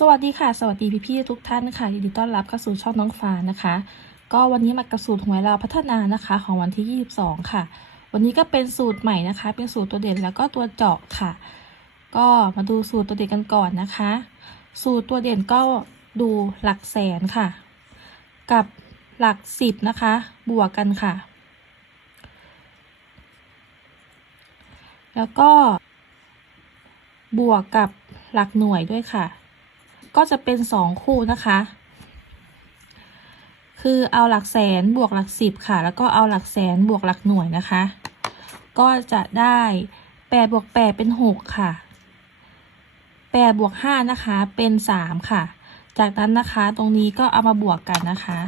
สวัสดีค่ะ สวัสดีพี่ๆทุกท่านนะคะยินดีต้อนรับเข้าสู่ช่องน้องฟ้านะคะ ก็วันนี้มากระสูตรหวยเราวพัฒนานะคะ ของวันที่ 22 ค่ะ วันนี้ก็เป็นสูตรใหม่นะคะ เป็นสูตรตัวเด่นแล้วก็ตัวเจาะค่ะ ก็มาดูสูตรตัวเด่นกันก่อนนะคะ สูตรตัวเด่นก็ดูหลักแสนค่ะ กับหลักสิบนะคะ บวกกันค่ะ แล้วก็บวกกับหลักหน่วยด้วยค่ะ ก็จะเป็นสองคู่นะคะ คือเอาหลักแสนบวกหลักสิบค่ะ แล้วก็เอาหลักแสนบวกหลักหน่วยนะคะ ก็จะได้แปดบวกแปดเป็นหกค่ะแปดบวกห้านะคะเป็นสามค่ะ จากนั้นนะคะตรงนี้ก็เอามาบวกกันนะคะ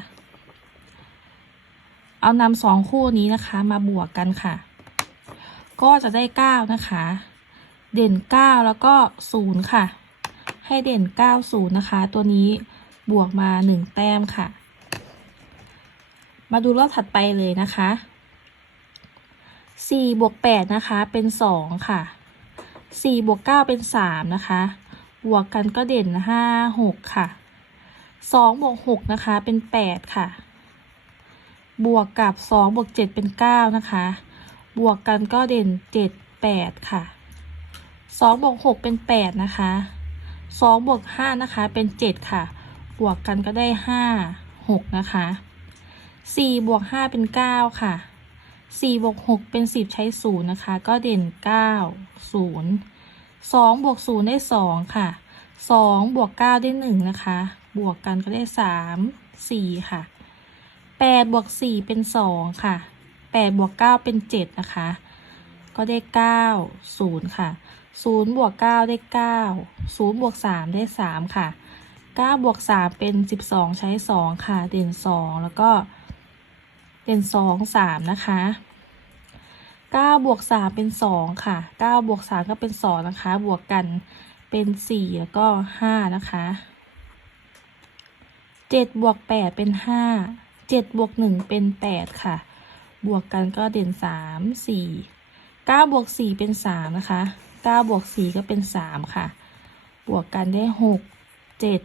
เอานำสองคู่นี้นะคะมาบวกกันค่ะ ก็จะได้เก้านะคะ เด่นเก้าแล้วก็ศูนย์ค่ะ ให้เด่นเก้าศูนย์นะคะ ตัวนี้บวกมาหนึ่งแต้มค่ะ มาดูรอบถัดไปเลยนะคะสี่บวกแปดนะคะเป็นสองค่ะสี่บวกเก้าเป็นสามนะคะบวกกันก็เด่นห้าหกค่ะสองบวกหกนะคะเป็นแปดค่ะ บวกกับสองบวกเจ็ดเป็นเก้านะคะ บวกกันก็เด่นเจ็ดแปดค่ะสองบวกหกเป็นแปดนะคะ สองบวกห้านะคะ เป็นเจ็ดค่ะ บวกกันก็ได้ห้าหกนะคะสี่บวกห้าเป็นเก้าค่ะสี่บวกหกเป็นสิบใช้ศูนย์นะคะ ก็เด่นเก้าศูนย์สองบวกศูนย์ได้สองค่ะสองบวกเก้าได้หนึ่งนะคะ บวกกันก็ได้สามสี่ค่ะแปดบวกสี่เป็นสองค่ะแปดบวกเก้าเป็นเจ็ดนะคะ ก็ได้เก้าศูนย์ค่ะศูนย์บวกเก้าได้เก้าศูนย์บวกสามได้สามค่ะเก้าบวกสามเป็นสิบสองใช้สองค่ะ เด่นสองแล้วก็เด่นสองสามนะคะเก้าบวกสามเป็นสองค่ะเก้าบวกสามก็เป็นสองนะคะ บวกกันเป็นสี่แล้วก็ห้านะคะเจ็ดบวกแปดเป็นห้าเจ็ดบวกหนึ่งเป็นแปดค่ะ บวกกันก็เด่นสามสี่ เก้าบวกสี่เป็นสามนะคะเก้าบวกสี่ก็เป็นสามค่ะ บวกกันได้หกเจ็ด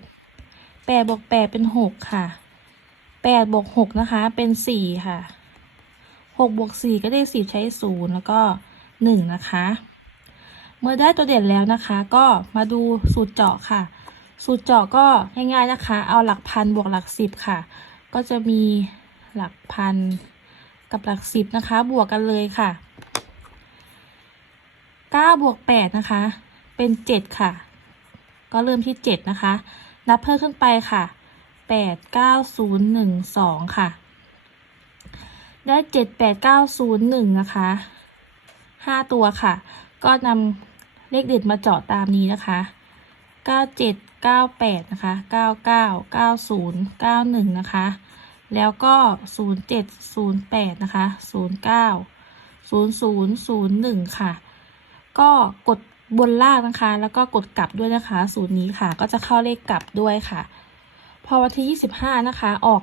แปดบวกแปดเป็นหกค่ะแปดบวกหกนะคะ เป็นสี่ค่ะหกบวกสี่ก็ได้สิบใช้ศูนย์แล้วก็หนึ่งนะคะ เมื่อได้ตัวเด่นแล้วนะคะ ก็มาดูสูตรเจาะค่ะ สูตรเจาะก็ง่ายๆนะคะ เอาหลักพันบวกหลักสิบค่ะ ก็จะมีหลักพันกับหลักสิบนะคะ บวกกันเลยค่ะ บวกแปดนะคะ เป็นเจ็ดค่ะ ก็เริ่มที่เจ็ดนะคะ นับเพิ่มขึ้นไปค่ะแปดเก้าศูนย์หนึ่งสองค่ะ ได้เจ็ดแปดเก้าศูนย์หนึ่งนะคะห้าตัวค่ะ ก็นำเลขเด็ดมาเจาะตามนี้นะคะเก้าเจ็ดเก้าแปดนะคะเก้าเก้าเก้าศูนย์เก้าหนึ่งนะคะ แล้วก็ศูนย์เจ็ดศูนย์แปดนะคะศูนย์เก้าศูนย์ศูนย์ศูนย์หนึ่งค่ะ ก็กดบนล่างนะคะ แล้วก็กดกลับด้วยนะคะ สูตรนี้ค่ะ ก็จะเข้าเลขกลับด้วยค่ะ พอวันที่ 25 นะคะ ออก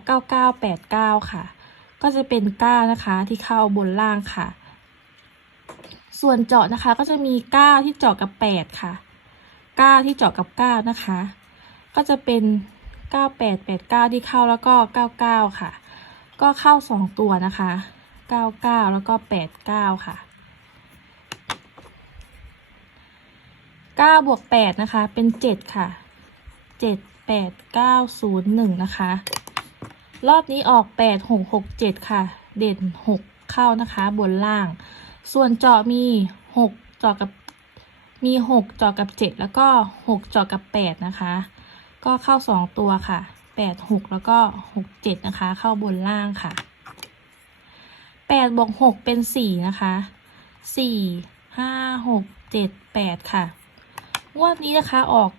9989 ค่ะ ก็จะเป็น 9 นะคะ ที่เข้าบนล่างค่ะ ส่วนเจาะนะคะก็จะมี 9 ที่เจาะกับ 8 ค่ะ 9 ที่เจาะกับ 9 นะคะ ก็จะเป็น 9889 ที่เข้าแล้วก็ 99 ค่ะ ก็เข้า 2 ตัวนะคะ 99 แล้วก็ 89 ค่ะ 9บวก8นะคะ เป็น7ค่ะ7 8 9 0 1นะคะ รอบนี้ออก8 6 6 7ค่ะ เด่น6เข้านะคะ บนล่าง ส่วนเจาะมี6เจาะกับมี6เจาะกับ7แล้วก็6เจาะกับ8นะคะ ก็เข้า2ตัวค่ะ8 6แล้วก็6 7นะคะ เข้าบนล่างค่ะ8บวก6เป็น4นะคะ4 5 6 7 8ค่ะ งวดนี้นะคะออก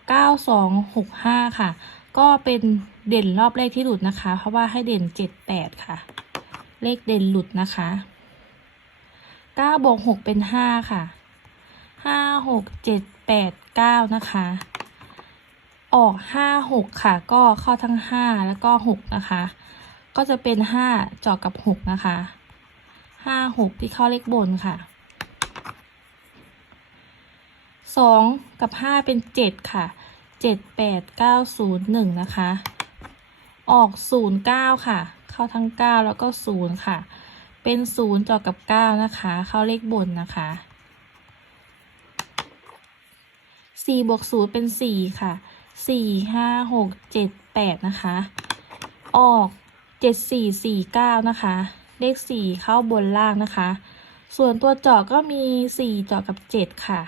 9265 ค่ะ ก็เป็นเด่นรอบเลขที่หลุดนะคะ เพราะว่าให้เด่น 78 ค่ะ เลขเด่นหลุดนะคะ 9บวก6เป็น 5 ค่ะ 5 6 7 8 9 นะคะ ออก 5 6 ค่ะ ก็เข้าทั้ง 5 แล้วก็ 6 นะคะ ก็จะเป็น 5 จอกกับ 6 นะคะ 5 6 ที่เข้าเลขบนค่ะ สองกับห้าเป็นเจ็ดค่ะเจ็ดแปดเก้าศูนย์หนึ่งนะคะ ออกศูนย์เก้าค่ะ เข้าทั้งเก้าแล้วก็ศูนย์ค่ะ เป็นศูนย์จอกับเก้านะคะ เข้าเลขบนนะคะสี่บวกศูนย์เป็นสี่ค่ะสี่ห้าหกเจ็ดแปดนะคะ ออกเจ็ดสี่สี่เก้านะคะ เลขสี่เข้าบนล่างนะคะ ส่วนตัวเจาะก็มีสี่เจาะกับเจ็ดค่ะ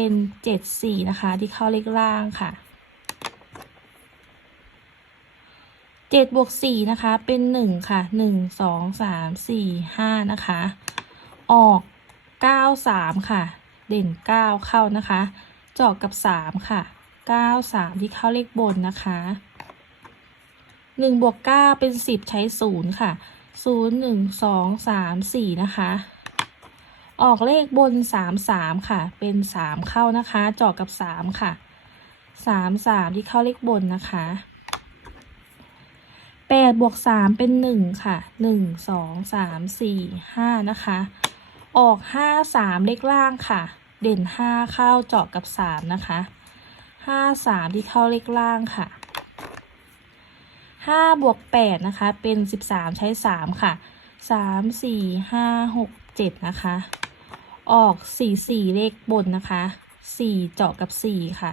เป็นเจ็ดสี่นะคะ ที่เข้าเลขล่างค่ะเจ็ดบวกสี่นะคะ เป็นหนึ่งค่ะหนึ่งสองสามสี่ห้านะคะ ออกเก้าสามค่ะ เด่นเก้าเข้านะคะเจาะกับสามค่ะเก้าสามที่เข้าเลขบนนะคะหนึ่งบวกเก้าเป็นสิบใช้ศูนย์ค่ะศูนย์หนึ่งสองสามสี่นะคะ ออกเลขบนสามสามค่ะ เป็นสามเข้านะคะเจาะกับสามค่ะสามสามที่เข้าเลขบนนะคะแปดบวกสามเป็นหนึ่งค่ะหนึ่งสองสามสี่ห้านะคะ ออกห้าสามเลขล่างค่ะ เด่นห้าเข้าเจาะกับสามนะคะห้าสามที่เข้าเลขล่างค่ะห้าบวกแปดนะคะ เป็นสิบสามใช้สามค่ะสามสี่ห้าหกเจ็ดนะคะ ออกสี่สี่เลขบนนะคะสี่เจาะกับสี่ค่ะ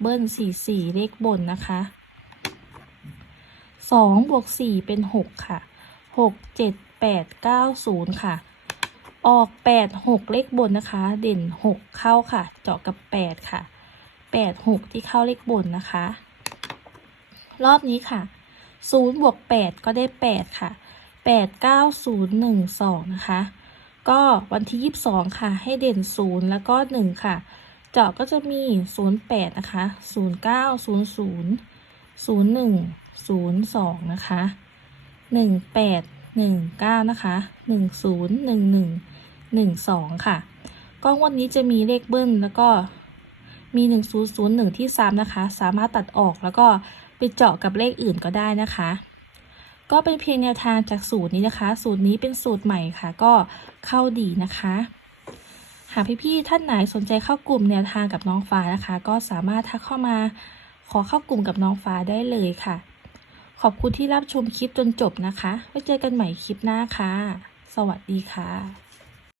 เบิ้ลสี่สี่เลขบนนะคะสองบวกสี่เป็นหกค่ะหกเจ็ดแปดเก้าศูนย์ค่ะ ออกแปดหกเลขบนนะคะ เด่นหกเข้าค่ะ เจาะกับแปดค่ะแปดหกที่เข้าเลขบนนะคะ รอบนี้ค่ะศูนย์บวกแปดก็ได้แปดค่ะแปดเก้าศูนย์หนึ่งสองนะคะ ก็วันที่ยี่สิบสองค่ะ ให้เด่นศูนย์แล้วก็หนึ่งค่ะ เจาะก็จะมีศูนย์แปดนะคะศูนย์เก้าศูนย์ศูนย์ศูนย์หนึ่งศูนย์สองนะคะหนึ่งแปดหนึ่งเก้านะคะหนึ่งศูนย์หนึ่งหนึ่งหนึ่งสองค่ะก็งวันนี้จะมีเลขเบิ้ลแล้วก็มีหนึ่งศูนย์ศูนย์หนึ่งที่ซ้ำนะคะ สามารถตัดออกแล้วก็ไปเจาะกับเลขอื่นก็ได้นะคะ ก็เป็นเพียงแนวทางจากสูตรนี้นะคะ สูตรนี้เป็นสูตรใหม่ค่ะ ก็เข้าดีนะคะ หากพี่ๆท่านไหนสนใจเข้ากลุ่มแนวทางกับน้องฟ้านะคะ ก็สามารถทักเข้ามาขอเข้ากลุ่มกับน้องฟ้าได้เลยค่ะ ขอบคุณที่รับชมคลิปจนจบนะคะไว้เจอกันใหม่คลิปหน้าค่ะ สวัสดีค่ะ